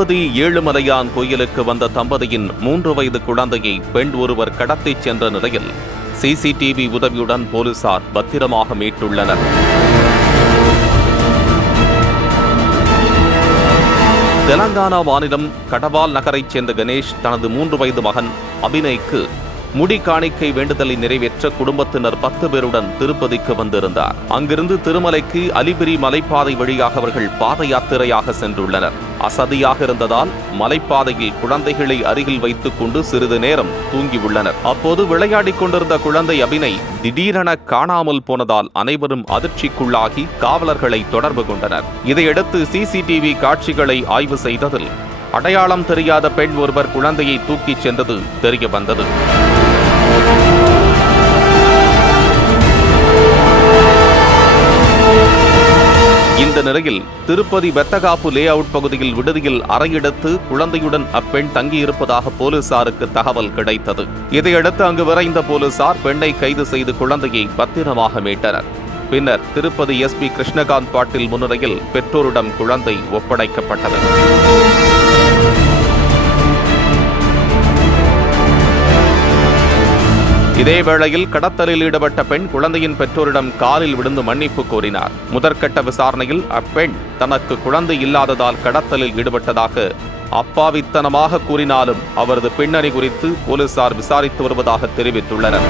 திருப்பதி ஏழுமலையான் கோயிலுக்கு வந்த தம்பதியின் 3 வயது குழந்தையை பெண் ஒருவர் கடத்திச் சென்ற நிலையில் சிசிடிவி உதவியுடன் போலீசார் பத்திரமாக மீட்டுள்ளனர். தெலங்கானா மாநிலம் கடவால் நகரைச் சேர்ந்த கணேஷ் தனது 3 வயது மகன் அபிநய்க்கு முடி காணிக்கை வேண்டுதலை நிறைவேற்ற குடும்பத்தினர் 10 பேருடன் திருப்பதிக்கு வந்திருந்தார். அங்கிருந்து திருமலைக்கு அலிபிரி மலைப்பாதை வழியாக அவர்கள் பாத யாத்திரையாக சென்றுள்ளனர். அசதியாக இருந்ததால் மலைப்பாதையில் குழந்தைகளை அருகில் வைத்துக் கொண்டு சிறிது நேரம் தூங்கியுள்ளனர். அப்போது விளையாடிக் கொண்டிருந்த குழந்தை அபிநய் திடீரென காணாமல் போனதால் அனைவரும் அதிர்ச்சிக்குள்ளாகி காவலர்களை தொடர்பு கொண்டனர். இதையடுத்து சிசிடிவி காட்சிகளை ஆய்வு செய்ததில் அடையாளம் தெரியாத பெண் ஒருவர் குழந்தையை தூக்கிச் சென்றது தெரிய வந்தது. இந்த நிலையில் திருப்பதி வெத்தகாப்பு லே அவுட் பகுதியில் விடுதியில் அறையெடுத்து குழந்தையுடன் அப்பெண் தங்கியிருப்பதாக போலீசாருக்கு தகவல் கிடைத்தது. இதையடுத்து அங்கு விரைந்த போலீசார் பெண்ணை கைது செய்து குழந்தையை பத்திரமாக மீட்டனர். பின்னர் திருப்பதி எஸ்பி கிருஷ்ணகாந்த் பாட்டீல் முன்னிலையில் பெற்றோரிடம் குழந்தை ஒப்படைக்கப்பட்டது. இதேவேளையில் கடத்தலில் ஈடுபட்ட பெண் குழந்தையின் பெற்றோரிடம் காலில் விழுந்து மன்னிப்பு கோரினார். முதற்கட்ட விசாரணையில் அப்பெண் தனக்கு குழந்தை இல்லாததால் கடத்தலில் ஈடுபட்டதாக அப்பாவித்தனமாக கூறினாலும் அவரது பின்னணி குறித்து போலீசார் விசாரித்து வருவதாக தெரிவித்துள்ளனர்.